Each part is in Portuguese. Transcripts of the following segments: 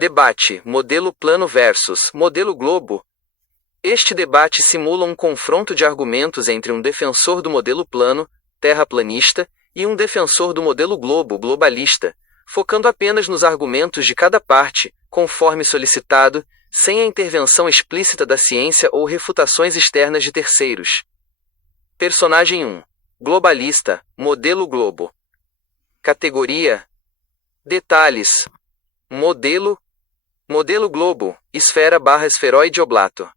Debate: modelo plano versus modelo globo. Este debate simula um confronto de argumentos entre um defensor do modelo plano, terraplanista, e um defensor do modelo globo, globalista, focando apenas nos argumentos de cada parte, conforme solicitado, sem a intervenção explícita da ciência ou refutações externas de terceiros. Personagem 1. Globalista, modelo globo. Categoria: detalhes. Modelo globo, esfera/esferoide oblato.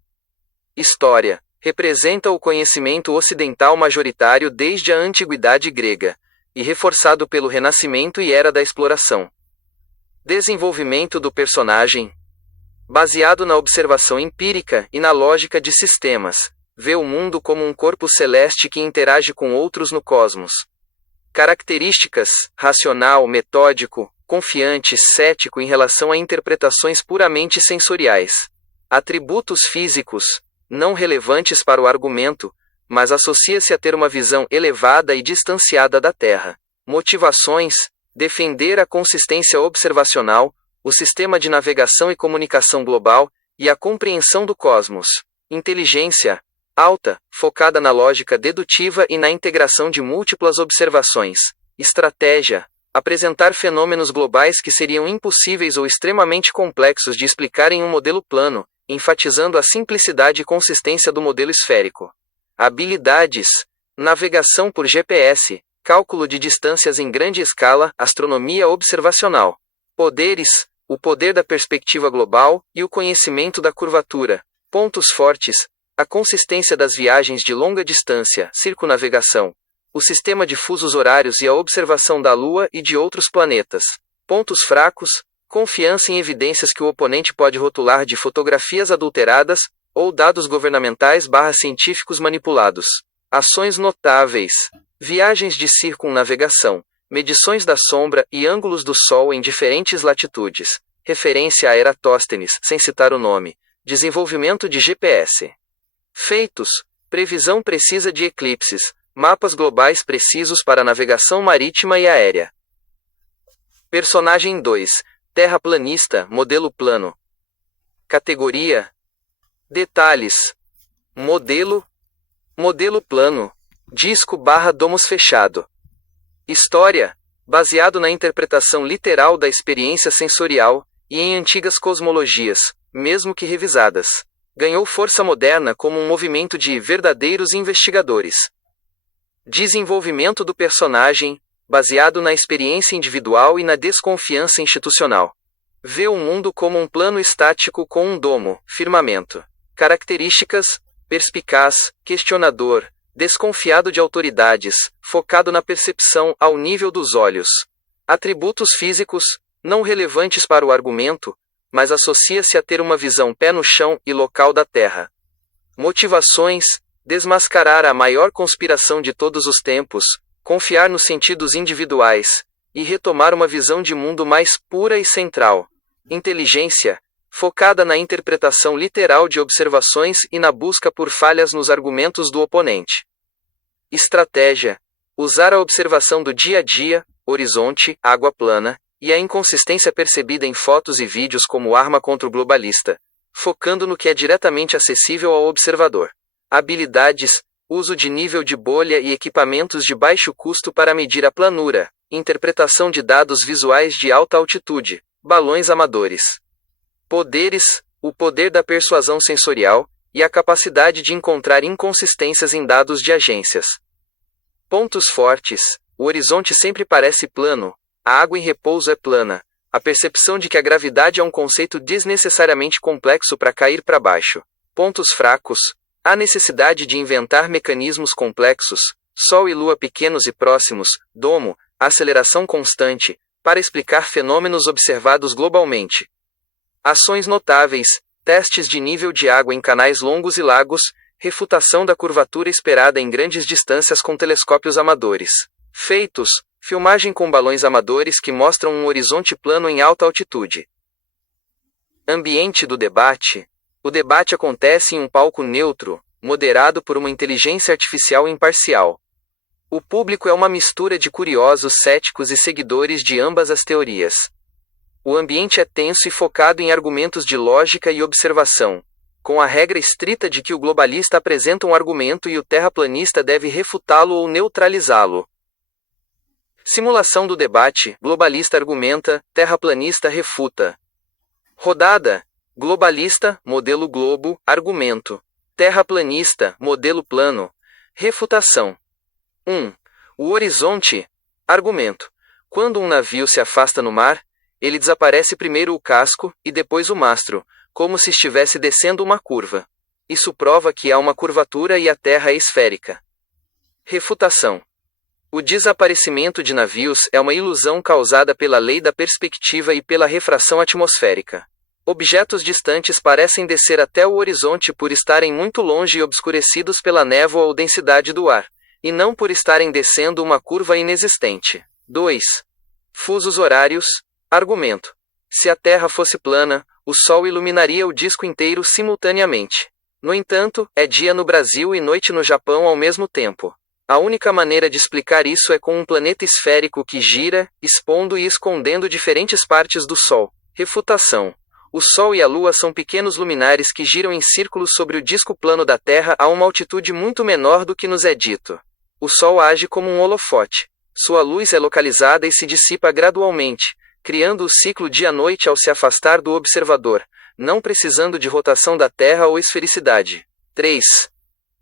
História: representa o conhecimento ocidental majoritário desde a antiguidade grega, e reforçado pelo Renascimento e Era da Exploração. Desenvolvimento do personagem: baseado na observação empírica e na lógica de sistemas, vê o mundo como um corpo celeste que interage com outros no cosmos. Características: racional, metódico, confiante, cético em relação a interpretações puramente sensoriais. Atributos físicos: não relevantes para o argumento, mas associa-se a ter uma visão elevada e distanciada da Terra. Motivações: defender a consistência observacional, o sistema de navegação e comunicação global, e a compreensão do cosmos. Inteligência: alta, focada na lógica dedutiva e na integração de múltiplas observações. Estratégia: apresentar fenômenos globais que seriam impossíveis ou extremamente complexos de explicar em um modelo plano, enfatizando a simplicidade e consistência do modelo esférico. Habilidades: navegação por GPS, cálculo de distâncias em grande escala, astronomia observacional. Poderes: o poder da perspectiva global e o conhecimento da curvatura. Pontos fortes: a consistência das viagens de longa distância, circunavegação, o sistema de fusos horários e a observação da Lua e de outros planetas. Pontos fracos: confiança em evidências que o oponente pode rotular de fotografias adulteradas, ou dados governamentais/científicos manipulados. Ações notáveis: viagens de circunnavegação, medições da sombra e ângulos do Sol em diferentes latitudes, referência a Eratóstenes, sem citar o nome, desenvolvimento de GPS. Feitos: previsão precisa de eclipses, mapas globais precisos para navegação marítima e aérea. Personagem 2. Terraplanista, modelo plano. Categoria: detalhes. Modelo plano, disco/domos fechado. História: baseado na interpretação literal da experiência sensorial, e em antigas cosmologias, mesmo que revisadas. Ganhou força moderna como um movimento de verdadeiros investigadores. Desenvolvimento do personagem, baseado na experiência individual e na desconfiança institucional. Vê o mundo como um plano estático com um domo, firmamento. Características: perspicaz, questionador, desconfiado de autoridades, focado na percepção ao nível dos olhos. Atributos físicos: não relevantes para o argumento, mas associa-se a ter uma visão pé no chão e local da Terra. Motivações: desmascarar a maior conspiração de todos os tempos, confiar nos sentidos individuais, e retomar uma visão de mundo mais pura e central. Inteligência: focada na interpretação literal de observações e na busca por falhas nos argumentos do oponente. Estratégia: usar a observação do dia a dia, horizonte, água plana, e a inconsistência percebida em fotos e vídeos como arma contra o globalista, focando no que é diretamente acessível ao observador. Habilidades: uso de nível de bolha e equipamentos de baixo custo para medir a planura, interpretação de dados visuais de alta altitude, balões amadores. Poderes: o poder da persuasão sensorial, e a capacidade de encontrar inconsistências em dados de agências. Pontos fortes: o horizonte sempre parece plano, a água em repouso é plana, a percepção de que a gravidade é um conceito desnecessariamente complexo para cair para baixo. Pontos fracos: a necessidade de inventar mecanismos complexos, Sol e Lua pequenos e próximos, domo, aceleração constante, para explicar fenômenos observados globalmente. Ações notáveis: testes de nível de água em canais longos e lagos, refutação da curvatura esperada em grandes distâncias com telescópios amadores. Feitos: filmagem com balões amadores que mostram um horizonte plano em alta altitude. Ambiente do debate: o debate acontece em um palco neutro, moderado por uma inteligência artificial imparcial. O público é uma mistura de curiosos, céticos e seguidores de ambas as teorias. O ambiente é tenso e focado em argumentos de lógica e observação, com a regra estrita de que o globalista apresenta um argumento e o terraplanista deve refutá-lo ou neutralizá-lo. Simulação do debate: globalista argumenta, terraplanista refuta. Rodada: globalista, modelo globo, argumento. Terraplanista, modelo plano, refutação. 1. O horizonte. Argumento: quando um navio se afasta no mar, ele desaparece primeiro o casco, e depois o mastro, como se estivesse descendo uma curva. Isso prova que há uma curvatura e a Terra é esférica. Refutação: o desaparecimento de navios é uma ilusão causada pela lei da perspectiva e pela refração atmosférica. Objetos distantes parecem descer até o horizonte por estarem muito longe e obscurecidos pela névoa ou densidade do ar, e não por estarem descendo uma curva inexistente. 2. Fusos horários. Argumento: se a Terra fosse plana, o Sol iluminaria o disco inteiro simultaneamente. No entanto, é dia no Brasil e noite no Japão ao mesmo tempo. A única maneira de explicar isso é com um planeta esférico que gira, expondo e escondendo diferentes partes do Sol. Refutação: o Sol e a Lua são pequenos luminares que giram em círculos sobre o disco plano da Terra a uma altitude muito menor do que nos é dito. O Sol age como um holofote. Sua luz é localizada e se dissipa gradualmente, criando o ciclo dia-noite ao se afastar do observador, não precisando de rotação da Terra ou esfericidade. 3.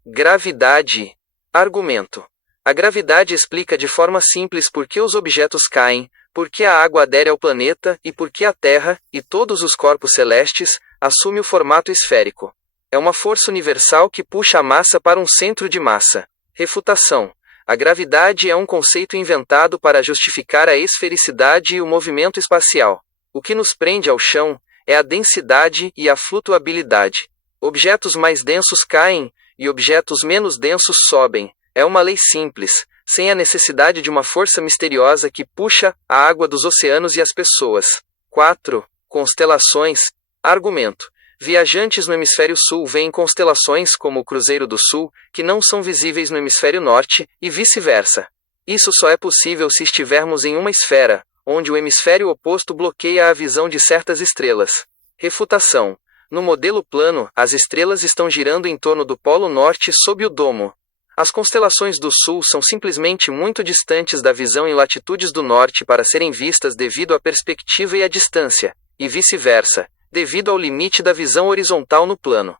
Gravidade. Argumento: a gravidade explica de forma simples por que os objetos caem, por que a água adere ao planeta e por que a Terra, e todos os corpos celestes, assume o formato esférico. É uma força universal que puxa a massa para um centro de massa. Refutação: a gravidade é um conceito inventado para justificar a esfericidade e o movimento espacial. O que nos prende ao chão é a densidade e a flutuabilidade. Objetos mais densos caem, e objetos menos densos sobem. É uma lei simples, sem a necessidade de uma força misteriosa que puxa a água dos oceanos e as pessoas. 4. Constelações. Argumento: viajantes no hemisfério sul veem constelações como o Cruzeiro do Sul, que não são visíveis no hemisfério norte, e vice-versa. Isso só é possível se estivermos em uma esfera, onde o hemisfério oposto bloqueia a visão de certas estrelas. Refutação: no modelo plano, as estrelas estão girando em torno do Polo Norte sob o domo. As constelações do Sul são simplesmente muito distantes da visão em latitudes do Norte para serem vistas devido à perspectiva e à distância, e vice-versa, devido ao limite da visão horizontal no plano.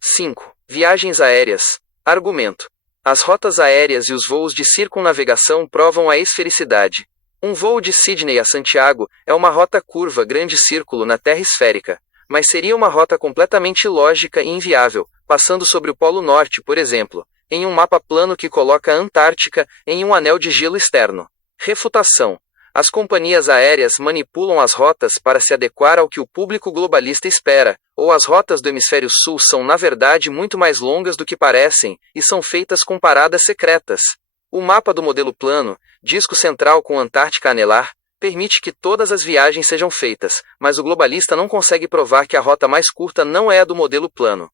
5. Viagens aéreas. Argumento: as rotas aéreas e os voos de circunnavegação provam a esfericidade. Um voo de Sydney a Santiago é uma rota curva grande círculo na Terra esférica, mas seria uma rota completamente ilógica e inviável, passando sobre o Polo Norte, por exemplo, em um mapa plano que coloca a Antártica em um anel de gelo externo. Refutação: as companhias aéreas manipulam as rotas para se adequar ao que o público globalista espera, ou as rotas do hemisfério sul são na verdade muito mais longas do que parecem, e são feitas com paradas secretas. O mapa do modelo plano, disco central com Antártica anelar, permite que todas as viagens sejam feitas, mas o globalista não consegue provar que a rota mais curta não é a do modelo plano.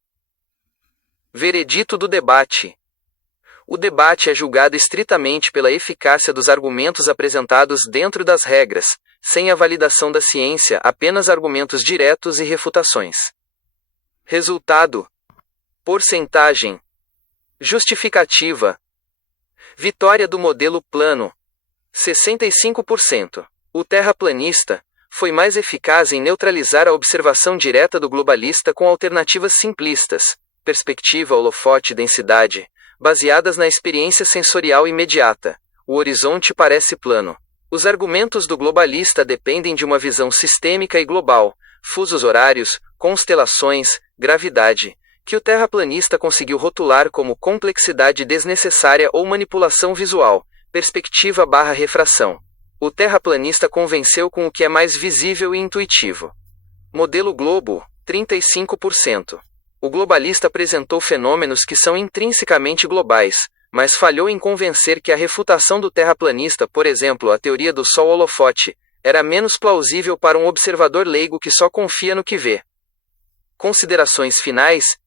Veredito do debate. O debate é julgado estritamente pela eficácia dos argumentos apresentados dentro das regras, sem a validação da ciência, apenas argumentos diretos e refutações. Resultado: porcentagem. Justificativa: vitória do modelo plano, 65%. O terraplanista foi mais eficaz em neutralizar a observação direta do globalista com alternativas simplistas, perspectiva, holofote, densidade, baseadas na experiência sensorial imediata. O horizonte parece plano. Os argumentos do globalista dependem de uma visão sistêmica e global, fusos horários, constelações, gravidade, que o terraplanista conseguiu rotular como complexidade desnecessária ou manipulação visual, perspectiva/refração. O terraplanista convenceu com o que é mais visível e intuitivo. Modelo Globo, 35%. O globalista apresentou fenômenos que são intrinsecamente globais, mas falhou em convencer que a refutação do terraplanista, por exemplo, a teoria do Sol holofote, era menos plausível para um observador leigo que só confia no que vê. Considerações finais.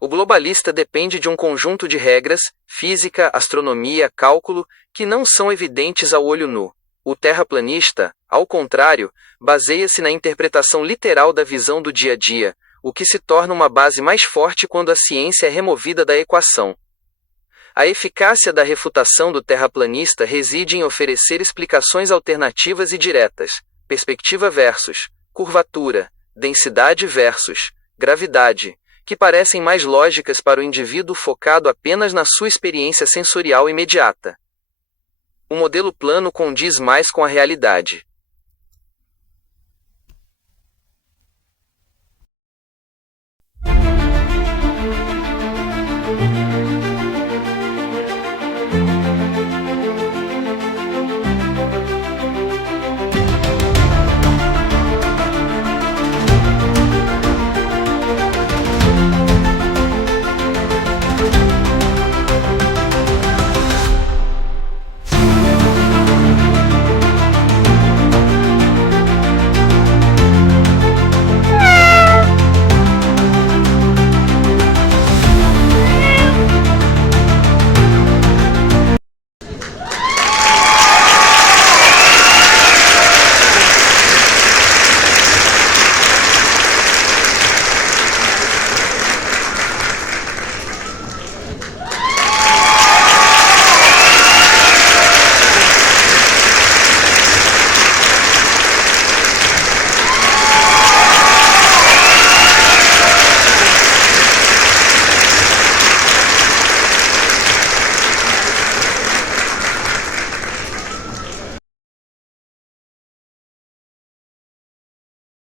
O globalista depende de um conjunto de regras, física, astronomia, cálculo, que não são evidentes ao olho nu. O terraplanista, ao contrário, baseia-se na interpretação literal da visão do dia a dia, o que se torna uma base mais forte quando a ciência é removida da equação. A eficácia da refutação do terraplanista reside em oferecer explicações alternativas e diretas, perspectiva versus curvatura, densidade versus gravidade, que parecem mais lógicas para o indivíduo focado apenas na sua experiência sensorial imediata. O modelo plano condiz mais com a realidade.